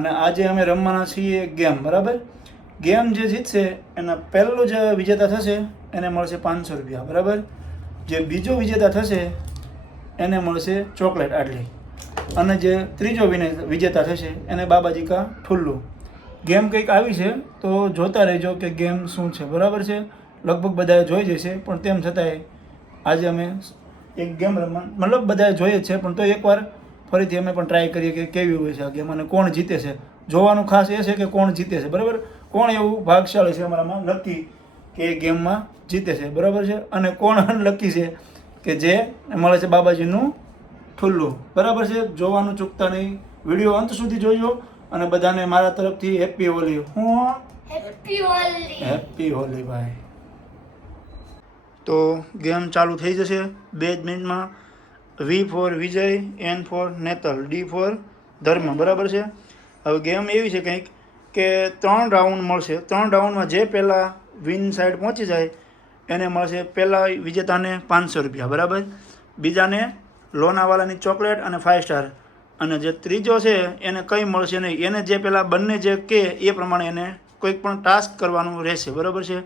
અને આજે અમે રમવાના છીએ ગેમ, બરાબર. ગેમ જે જીતશે એના પહેલો જે વિજેતા થશે એને મળશે 500 રૂપિયા, બરાબર. જે બીજો વિજેતા થશે એને મળશે ચોકલેટ આટલી, અને જે ત્રીજો વિજેતા થશે એને બાબાજી કા ઠુલ્લુ. ગેમ કંઈક આવી છે, તો જોતા રહેજો કે ગેમ શું છે, બરાબર છે. લગભગ બધાએ જોઈ જશે, પણ તેમ છતાંય આજે અમે એક ગેમ રમવા, મતલબ બધાએ જોઈએ જ છે, પણ તો એકવાર ફરીથી અમે પણ ટ્રાય કરીએ કે કેવી હોય છે આ ગેમ અને કોણ જીતે છે. જોવાનું ખાસ એ છે કે કોણ જીતે છે, બરાબર. કોણ એવું ભાગશાળી છે અમારામાં લકી કે એ ગેમમાં જીતે છે, બરાબર છે. અને કોણ અનલકી છે કે જે મળે છે બાબાજીનું ઠુલ્લું, બરાબર છે. જોવાનું ચૂકતા નહીં, વિડીયો અંત સુધી જોજો. અને બધાને મારા તરફથી હેપી હોલી. હેપી હોલી ભાઈ. તો ગેમ ચાલુ થઈ જશે 2 જ મિનિટમાં. વી ફોર વિજય, એન ફોર નેતલ, ડી ફોર ધર્મ, બરાબર છે. હવે ગેમ એવી છે કંઈક કે 3 રાઉન્ડ મળશે. 3 રાઉન્ડમાં જે પહેલાં વિન સાઈડ પહોંચી જાય એને મળશે પહેલાં વિજેતાને 500 રૂપિયા, બરાબર. બીજાને લોનાવાલાની ચોકલેટ અને 5 સ્ટાર. અને જે ત્રીજો છે એને કંઈ મળશે નહીં. એને જે પહેલાં બંને જે કહે એ પ્રમાણે એને કોઈક પણ ટાસ્ક કરવાનું રહેશે, બરાબર છે.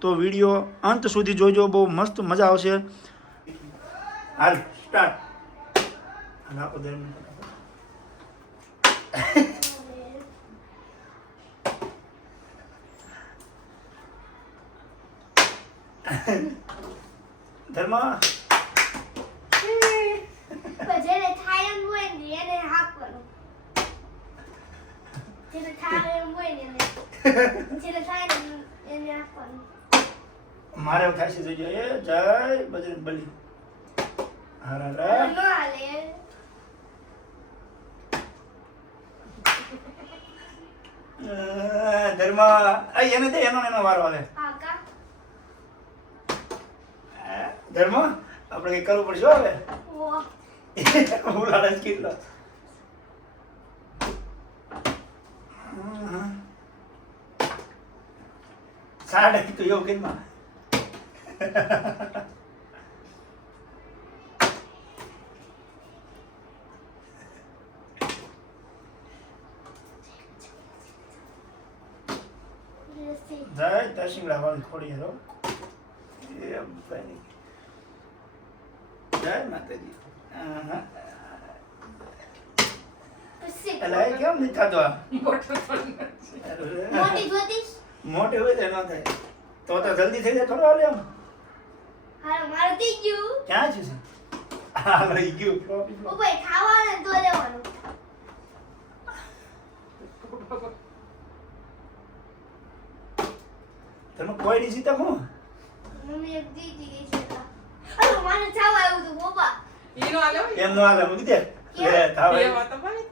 તો વિડીયો અંત સુધી જોજો, બહુ મસ્ત મજા આવશે. હાલ સ્ટાર્ટ. આપો ધર્મ. જેને થાય એમ હોય ને એને હાકવાનું. જેને થાય એમ હોય ને જેને થાય ને એને હાકવાનું. મારે એવું થાય છે, જોજો. એ જય બજરંગ બલી. હારા નો હાલે. ધર્મ એને દે, એનો વારો આવે. હા કા ધર્મ આપણે કઈ કરવું પડશે હવે. હું લાલચ કેટલો. સાડા તો એવું કેમાં જય દશિંગડા વાળી ખોડી હેરો. એ ભાઈ જય માતાજી. અલા કેમ નથી થતો આ? મોટી જ્યોતિષ મોટી હોય તો ન થાય. તો જલ્દી થઈ જાય થોડો. હાલે આમ હા મારે થઈ ગયું. ક્યાં છે? હા લઈ ગયું. ઓ ભાઈ ખાવાનું તો લેવાનું. તમે કોઈ નહીં જીતા હું. મમ્મી એક દીદી ગઈ છે. અરે મને ચાવ આવ્યું તું બાબા. ઈનો આલો એમ નો હાલે મૂકી દે. લે થાવ. એ વાત તો ભાઈ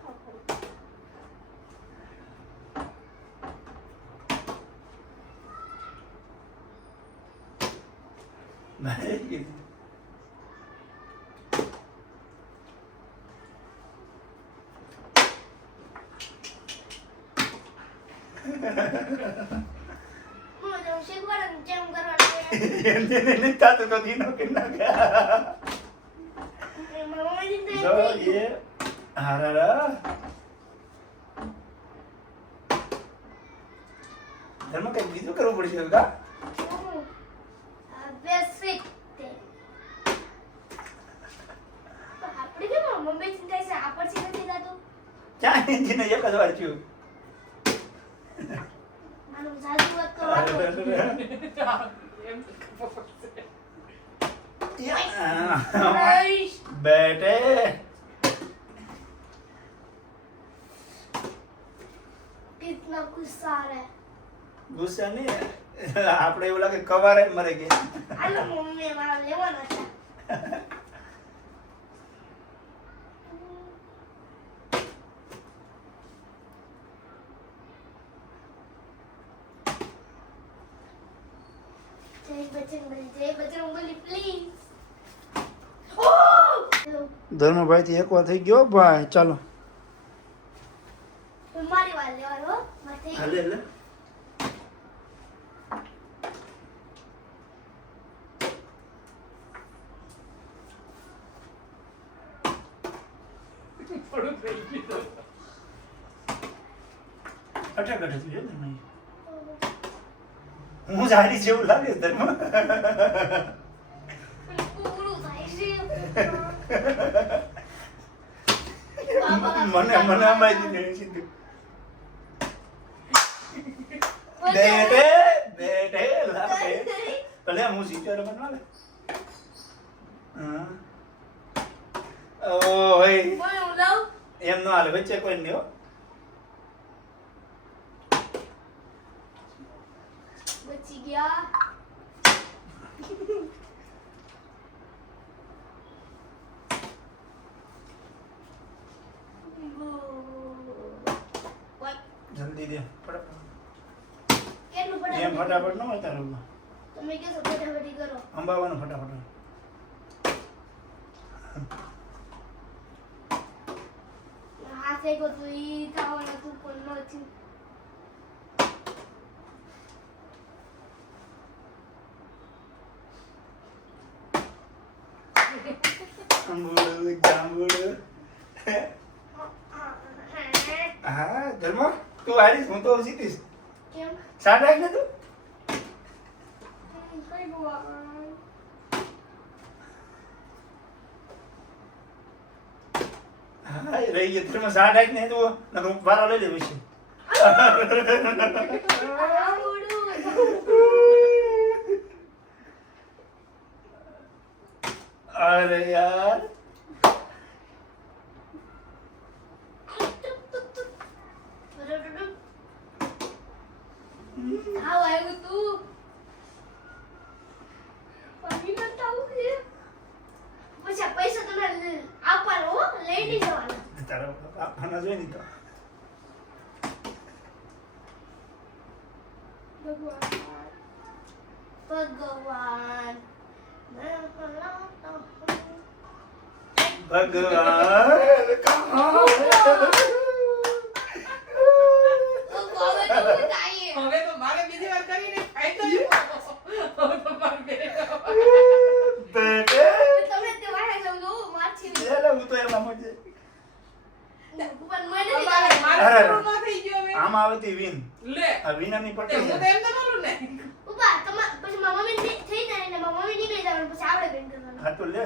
નહીં. હું તો શીખવાડું કેમ કરવાનું. એને નહીં થતું તો દીનો કે ના ગયા. મમ્મી ને જો એ હારા ધર્મ કઈ બીજું કરવું પડશે કા. બેસિક તે આપણે કેમ મમ્મી ચિંતા છે આપણ છે નથી થતું. ક્યાં એને એક જ વાર થયું. આનું સાચું વાત તો વાતો. એમ ખબર છે. બેટે कितना गुस्सा आ रहा है. ગુસ્સા નહીં. આપણે એવું લાગે કવારે મરે ગયા. આલો મમ્મી મારા લેવાના છે. જય બજરંગબલી પ્લીઝ. ધર્મભાઈ થી એક વાર થઈ ગયો ભાઈ. ચાલો મારી વાત લેવાનો માથે. હાલે લે. થોડું થઈ ગયું. અટક અટક છે ધર્મ હું સારી જેવું લાગે છે ધર્મ પૂરું થાય છે મને અંબાઈ દીધી સીધું બેટે બેટે લાગે ભલે હું સીટર બનવા લે હા ઓય બોલ હું લઉં એમ ન હાલે વચ્ચે કોઈ નહીં હો બચી ગયા જલ્દી દે ફટાફટ કેટલું એમ ફટાફટ ફટાફટ ન હોય તારું તમે કેસો ફટાફટી કરો અંબાવાનું ફટાફટ હાથે કો તો ઈ થવાનું તું પણ ન થયું અંબુડ જાંબુડ હા ધર્મ તું હારીશ હું તો જીતીશ કેમ સાત રાખ ને તું કઈ ભગવાન હા એ રહી ગયો ધર્મ સાત રાખ ને તું નકર વારો લઈ લે પછી અરે યાર How આવ્યું તું પાણી બતાવું છે પછી આ પૈસા તને આપવાનો હો લઈ નહીં જવાના તારા આપવાના જોઈએ ને તો ભગવાન ભગવાન હવે તો મારે બીજી વાર કરીને ફાયદો જ હવે તો મારે બેટે તમે તે વાહે સમજો માછી ચાલો હું તો એમાં મજે પણ મને નથી મારે આવે પૂરું ન થઈ ગયો હવે આમ આવતી વિન લે આ વિનાની તે પટ્ટી હું તો છે એમ તો નહોતું ને ઉભા તમા પછી મારા મમ્મી થઈ જાય ને મારા મમ્મી નીકળી જવાનું પછી આપણે બેન કરવાનું હા તો લે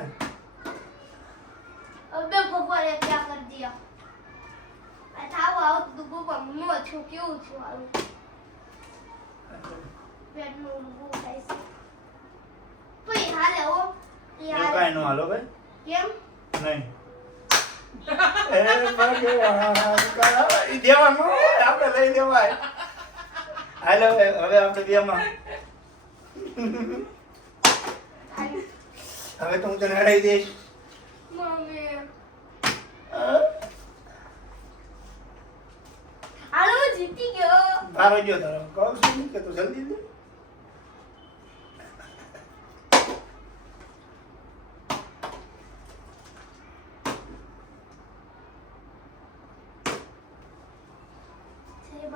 अब मैं भगवान ने क्या कर दिया था वो आओ तो भगवान नो छो क्यों छो आओ पेट में वो ऐसे तो ये हाल है वो ये એવું हाल કાંઈ ન હાલો ભાઈ केम નહીં એ ભગવાન કરાવે ઈ દેવાનું હોય, આપણે લઈ લેવાય હાલો હવે આપણે બેમાં હવે તો હું તને હરાઈ દઈશ मम्मी आलो जीती गयो ભારો ગયો તારો કહું છું કે તું જલ્દી દે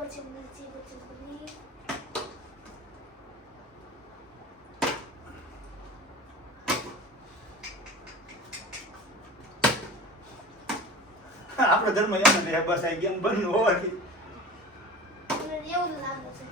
छे बच्चे बनी આપણો ધર્મ એમ નથી બસ આ ગેમ બંધ હોવાથી મને એવું લાગે છે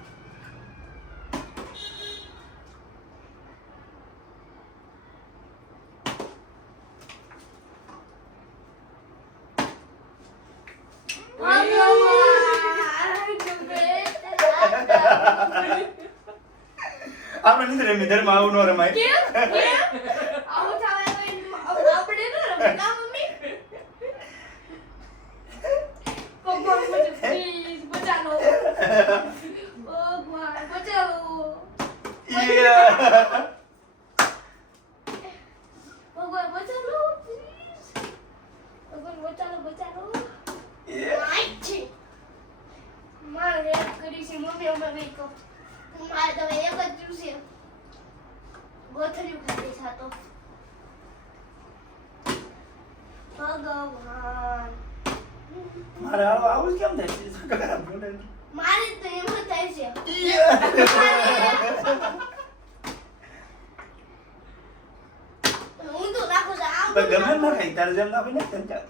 આપણે નથી રમી ધર્મ આવું ન રમાય ભગવાન મારે આવું કેમ થાય છે ખરાબ બોલે મારે તો એમ જ થાય છે હું તો નાખું છું આમ તો ગમે ના ખાઈ તારે જેમ ના ખાઈ ને તેમ ચાલ.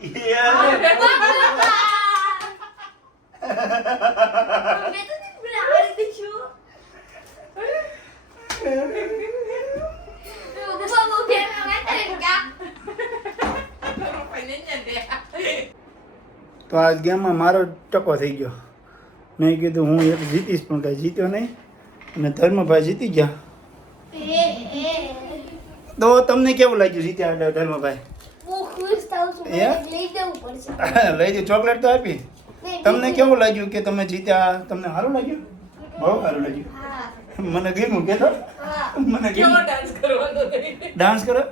તો આ ગેમમાં મારો ટકો થઈ ગયો. મેં કીધું હું એક જીતીશ પણ કાંઈ જીત્યો નહીં અને ધર્મભાઈ જીતી ગયા. તો તમને કેવું લાગ્યું જીત્યા એટલે ધર્મભાઈ? હું ખુશ થાઉં છું. હે? મને લઈ દેવું પડશે. લઈ દી ચોકલેટ તો આપી. તમને કેવું લાગ્યું કે તમે જીત્યા? તમને સારું લાગ્યું? બહુ સારું લાગ્યું. હા મને ગમ્યું કે તો હા મને કેવો ગમ્યું. ડાન્સ કરવાનો નહીં. ડાન્સ કરો.